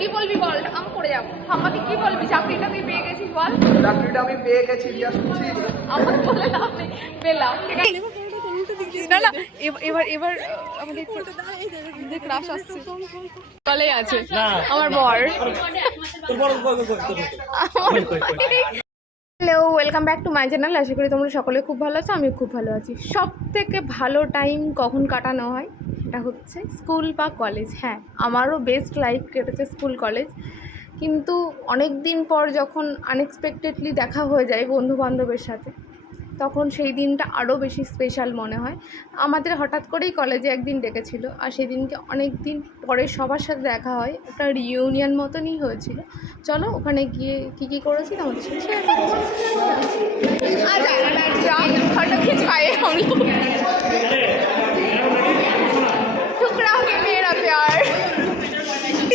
কি বলবি বল, আমি পড়ে যাবো। আমাকে কি বলবি, চাকরিটা তুই পেয়ে গেছিস বল। চাকরিটা আমি পেয়ে গেছি, রিয়া শুনছিস? আমার বলে লাভ নেই, পেলাম। না না, এবার এবার আমাদের ক্রাশ আসছে, কলেই আছে আমার বর। Hello, welcome back to my channel. আশা করি তোমরা সকলে খুব ভালো আছো, আমিও খুব ভালো আছি। সব থেকে ভালো টাইম কখন কাটানো হয় সেটা হচ্ছে স্কুল বা কলেজ। হ্যাঁ, আমারও বেস্ট লাইফ কেটেছে স্কুল কলেজ, কিন্তু অনেক দিন পর যখন আনএক্সপেক্টেডলি দেখা হয়ে যায় বন্ধু বান্ধবের সাথে, তখন সেই দিনটা আরও বেশি স্পেশাল মনে হয়। আমাদের হঠাৎ করেই কলেজে একদিন ডেকেছিল, আর সেই দিনকে অনেক দিন পরে সবার সাথে দেখা হয়, একটা রিইউনিয়ন মতনই হয়েছিল। চলো ওখানে গিয়ে কী কী করেছি তোমাদের সাথে শেয়ার করছি। ফটো খিচवाए हम लोग, ठुकरा के मेरा प्यार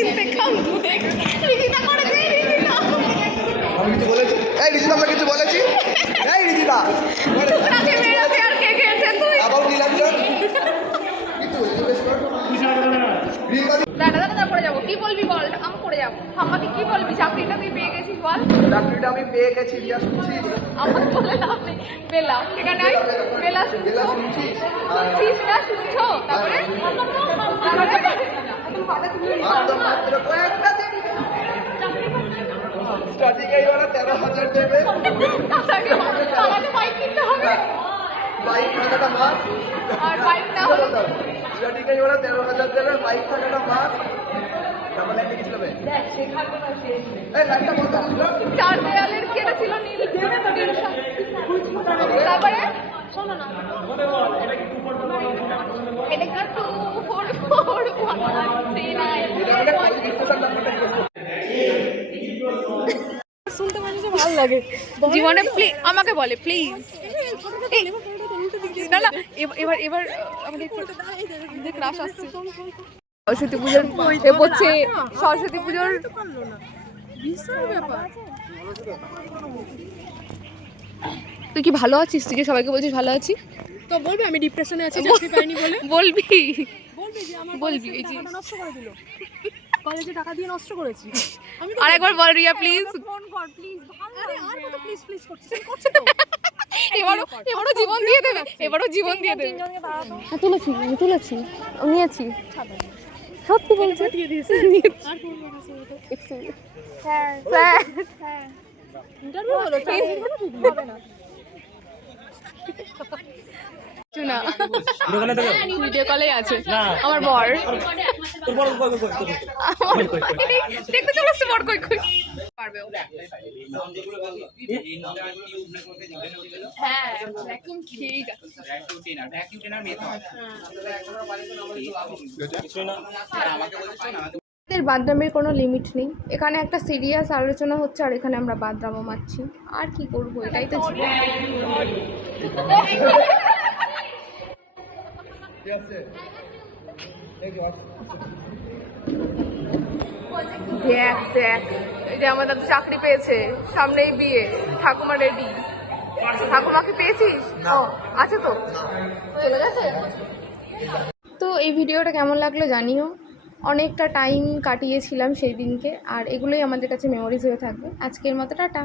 इंतकाम देख রিদিতা করে দে। রিদিতা, আমি কিছু বলেছি? এই রিদিতা, আমরা কিছু বলেছি? এই রিদিতা, ठुकरा के मेरा प्यार কে গেছে তুই? আবার নীলাঞ্জন কিন্তু দাদা দাদা তারপরে যাবো। কি বলবি বল, আমি পড়ে যাবো। আমাকে কি বলবি, চাকরিটা তুই পেয়ে গেছিস বল। চাকরিটা আমি পেয়ে গেছি, রিয়া শুনছিস? আমার বলে লাভ নেই, পেলাম। এখানে আই, পেলা শুনছো, শুনছিস না, শুনছো? তারপরে মাত্র কয়েকটা দিন স্টার্টিং এই ওরা 13,000 দেবে, আমাকে বাইক কিনতে হবে, বাইক থাকাটা মাস। আর বাইক না হলে স্টার্টিং এই ওরা 13,000 দেবে, বাইক থাকাটা মাস। তারপরে একটা কিছু দেবে, এই লাইটটা বন্ধ করো। চার দেয়ালের কেটে ছিল নীল নীল শাড়ি। তারপরে শোনো না, এটা কি 244139 শুনতে মানে যে ভালো লাগে জীবনে। প্লিজ আমাকে বলে প্লিজ। না না, এবার এবার আমাদের ক্রাশ আসছে। সরস্বতী পুজোর পড়ছে, সরস্বতী পুজোর ব্যাপার। তুই কি ভালো আছিস? তুই কি সবাইকে বলছিস ভালো আছি? তো বলবি আমি ডিপ্রেশনে আছি, চাকরি পাইনি বলে? বলবি বলবি যে আমার বলবি এই যে নষ্ট করে দিল, কলেজে টাকা দিয়ে নষ্ট করেছি আমি। আরেকবার বল রিয়া প্লিজ। ফোন কর প্লিজ। আরে আর কত প্লিজ প্লিজ করছিস? করছিস তো এবারও জীবন দিয়ে দেবে, এবারও জীবন দিয়ে দেবে। হ্যাঁ তুলেছি, আমি তুলেছি, নিয়েছি, সত্যি বলছি দিয়ে দিয়েছে। আর ফোন করিস হ্যাঁ হ্যাঁ ইন্টারভিউ হলো, হবে না। না ভিডিও কলেই আছে আমার বর। দেখতে চলে আসছে বর, কই কই পারবে ও। হ্যাঁ ভ্যাকুয়াম ঠিক আছে, ভ্যাকুয়াম টেনার মেথড। আমাদের বাথরুমের কোনো লিমিট নেই, এখানে একটা সিরিয়াস আলোচনা হচ্ছে আর এখানে আমরা বাথরুমও মারছি। আর কি করবো, এটাই তো জীবন। দেখ দেখ, এই যে আমাদের চাকরি পেয়েছে, সামনেই বিয়ে, ঠাকুমা রেডি। ঠাকুমাকে পেয়েছিস? ও আছে তো, চলে গেছে। তো এই ভিডিওটা কেমন লাগলো জানিও। অনেকটা টাইম কাটিয়েছিলাম সেই দিনকে, আর এগুলোই আমাদের কাছে মেমোরিজ হয়ে থাকবে। আজকের মতো টাটা।